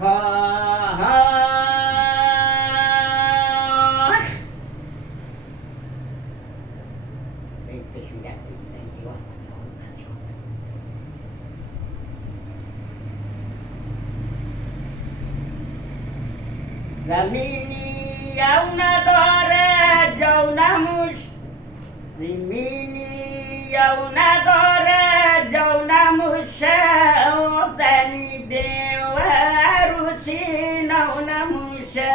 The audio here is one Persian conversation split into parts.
ha ha زمینی یو نداره جونموش زمینی یو نداره جونموشه زنی بیو عروسی نونموشه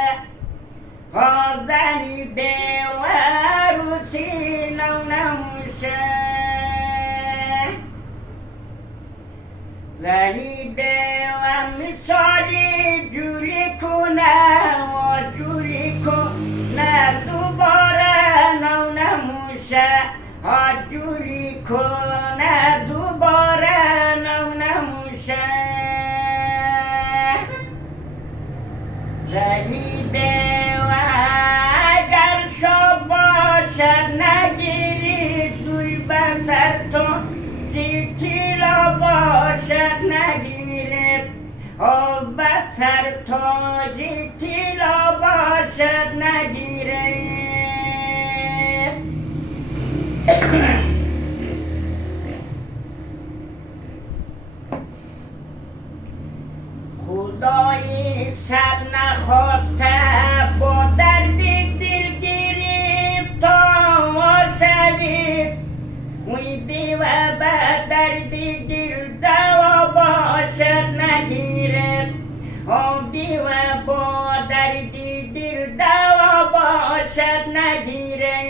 زنی بیو عروسی نونموشه زنی بیو مثالی جولی کنه دوباره نونموشه جوری کنه دوباره نونموشه زنی بیو اگر شب باشد نگیری توی بسر تو زیتیلا باشد نگیرد بسر تو زیتیلا باشد نگیرد خدایی سر نخواسته با دردی دل گرفت تا شوید وی بیوه به دردی دل دوا باشد نگیرد بیوه با دردی دل دوا باشد نگیرد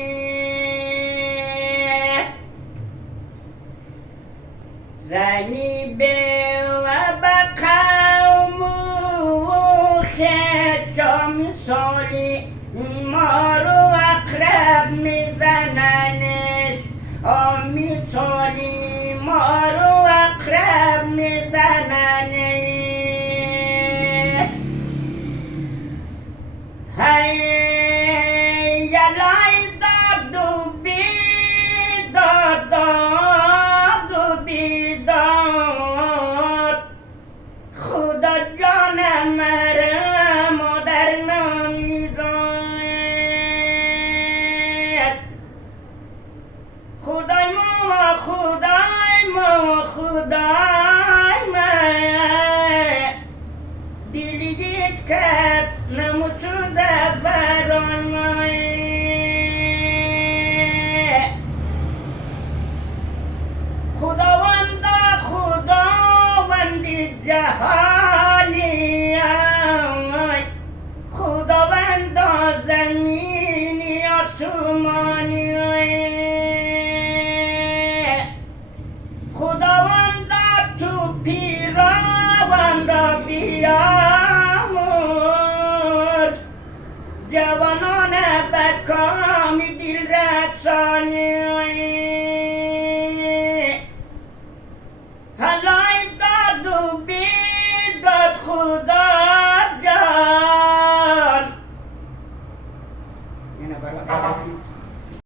زنی بیوه به قوم خشم سالی ما رو اقرب میزننش میسالی ما رو اقرب میزننش هی یلای داد و بیداد داد و بیداد خدا جانم مرا مادر نمیزاید خدای ما دیدید کت نموشده برای خداوندی جهانی خداوند زمینی آسمانی خداوند تو پیراون را بیامد جوانان